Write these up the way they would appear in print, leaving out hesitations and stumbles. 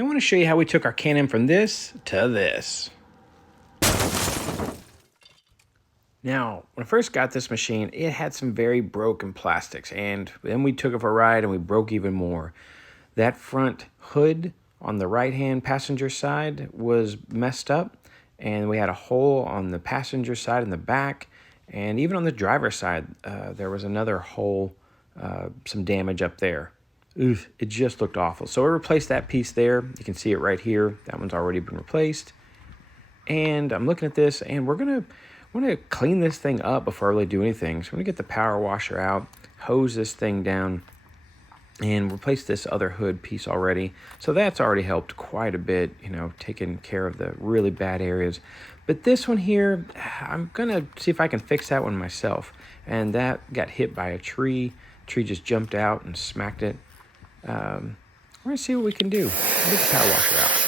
Then I want to show you how we took our Can-Am from this to this. Now, when I first got this machine, it had some very broken plastics, and then we took it for a ride and we broke even more. That front hood on the right-hand passenger side was messed up, and we had a hole on the passenger side in the back, and even on the driver's side, there was another hole, some damage up there. Oof, it just looked awful. So I replaced that piece there. You can see it right here. That one's already been replaced. And I'm looking at this, and I want to clean this thing up before I really do anything. So I'm going to get the power washer out, hose this thing down, and replace this other hood piece already. So that's already helped quite a bit, you know, taking care of the really bad areas. But this one here, I'm going to see if I can fix that one myself. And that got hit by a tree. The tree just jumped out and smacked it. We're going to see what we can do. I'll get the power washer out.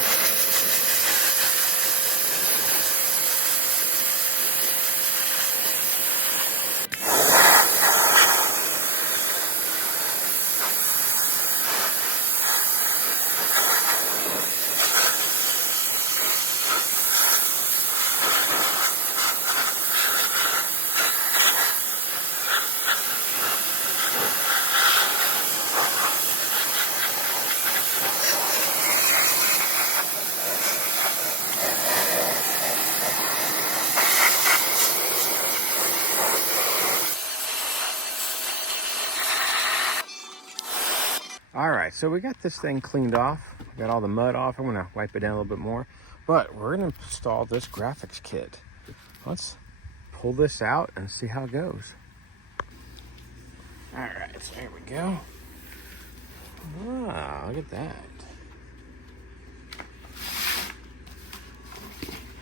All right, so we got this thing cleaned off. Got all the mud off. I'm gonna wipe it down a little bit more, but we're gonna install this graphics kit. Let's pull this out and see how it goes. All right, so here we go. Wow, look at that.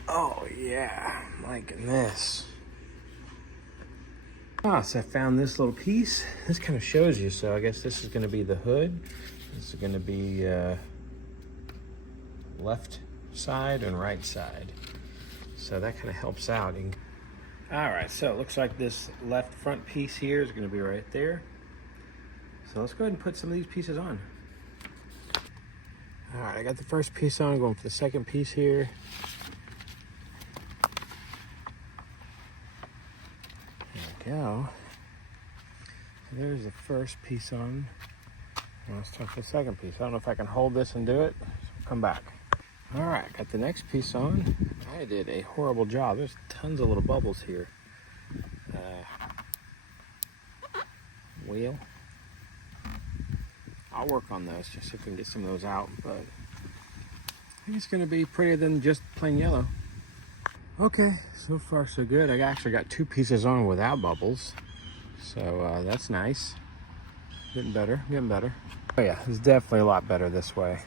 Oh yeah, I'm liking this. So I found this little piece. This kind of shows you. So I guess this is going to be the hood. This is going to be left side and right side. So that kind of helps out. All right, so it looks like this left front piece here is going to be right there. So let's go ahead and put some of these pieces on. All right, I got the first piece on. I'm going for the second piece here. Go. There's the first piece on. Now let's talk the second piece. I don't know if I can hold this and do it. So we'll come back. All right, got the next piece on. I did a horrible job. There's tons of little bubbles here. Wheel. I'll work on those just so we can get some of those out, but I think it's going to be prettier than just plain yellow. Okay, so far so good. I actually got two pieces on without bubbles, so that's nice. Getting better, getting better. Oh yeah, it's definitely a lot better this way.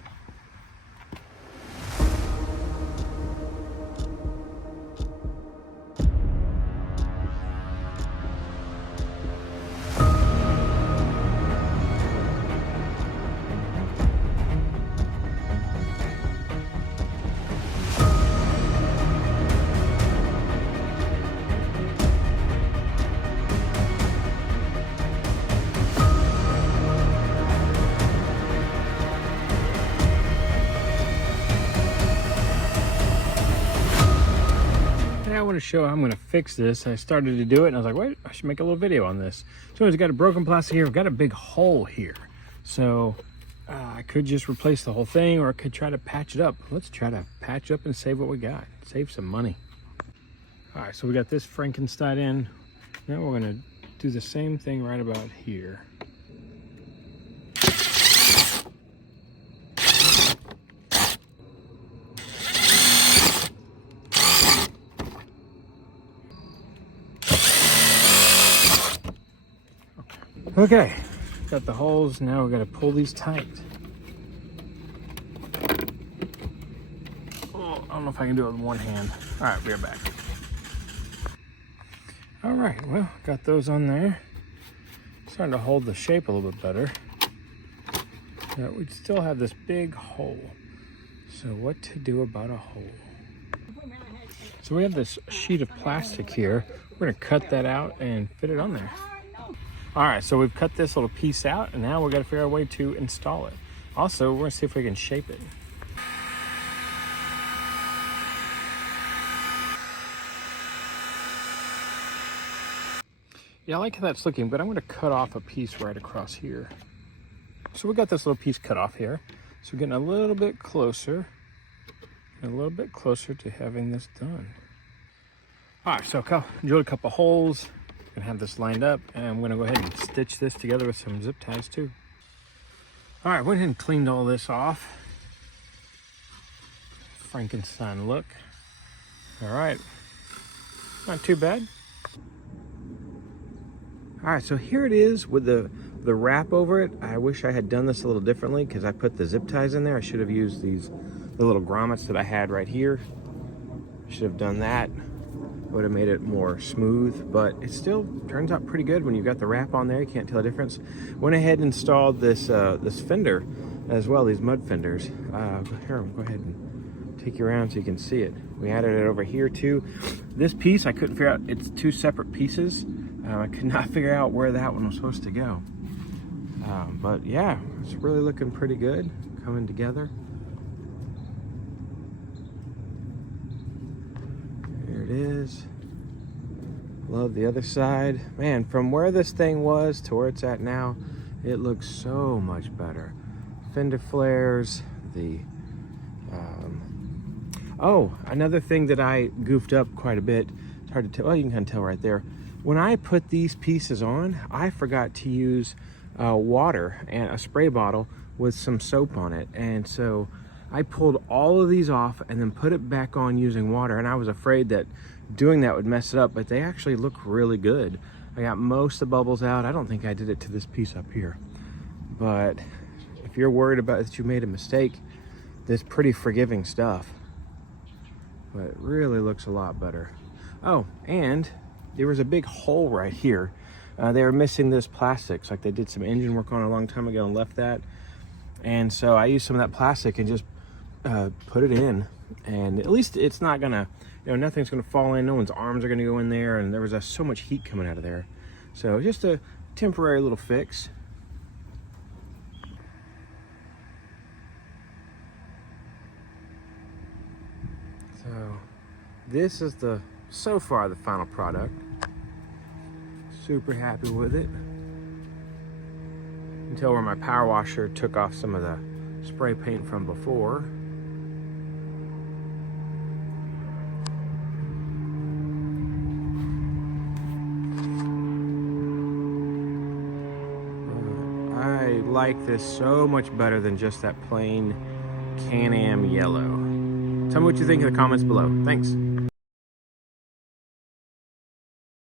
I want to show how I'm going to fix this. I started to do it and I was like, wait, I should make a little video on this. So it's got a broken plastic here. I've got a big hole here. So I could just replace the whole thing, or I could try to patch it up. Let's try to patch up and save what we got. Save some money. All right, so we got this Frankenstein in. Now we're going to do the same thing right about here. Okay, got the holes. Now we got to pull these tight. Oh, I don't know if I can do it with one hand. All right, we're back. All right, well, got those on there. Starting to hold the shape a little bit better. But we still have this big hole. So what to do about a hole? So we have this sheet of plastic here. We're gonna cut that out and fit it on there. All right, so we've cut this little piece out, and now we've got to figure out a way to install it. Also, we're gonna see if we can shape it. Yeah, I like how that's looking, but I'm going to cut off a piece right across here. So we got this little piece cut off here. So we're getting a little bit closer to having this done. All right, so drilled a couple holes. Gonna have this lined up, and I'm gonna go ahead and stitch this together with some zip ties too. All right, went ahead and cleaned all this off. Frankenstein look. All right, not too bad. All right, so here it is with the wrap over it. I wish I had done this a little differently because I put the zip ties in there. I should have used the little grommets that I had right here. Should have done that. Would have made it more smooth, but it still turns out pretty good when you've got the wrap on there. You can't tell the difference. Went ahead and installed this this fender as well, these mud fenders. Here, go ahead and take you around so you can see it. We added it over here too. This piece I couldn't figure out. It's two separate pieces. I could not figure out where that one was supposed to go. But yeah, it's really looking pretty good, coming together. Here it is. Love the other side. Man, from where this thing was to where it's at now, it looks so much better. Fender flares, oh, another thing that I goofed up quite a bit. It's hard to tell. Well, you can kind of tell right there. When I put these pieces on, I forgot to use water and a spray bottle with some soap on it. And so I pulled all of these off and then put it back on using water. And I was afraid that doing that would mess it up, but they actually look really good. I got most of the bubbles out. I don't think I did it to this piece up here. But if you're worried about that you made a mistake, this pretty forgiving stuff. But it really looks a lot better. Oh, and there was a big hole right here. They were missing this plastic. So like they did some engine work on it a long time ago and left that. And so I used some of that plastic and just put it in. And at least it's not gonna, nothing's gonna fall in. No one's arms are gonna go in there. And there was so much heat coming out of there. So just a temporary little fix. So this is so far the final product. Super happy with it. You can tell where my power washer took off some of the spray paint from before. I like this so much better than just that plain Can-Am yellow. Tell me what you think in the comments below. Thanks.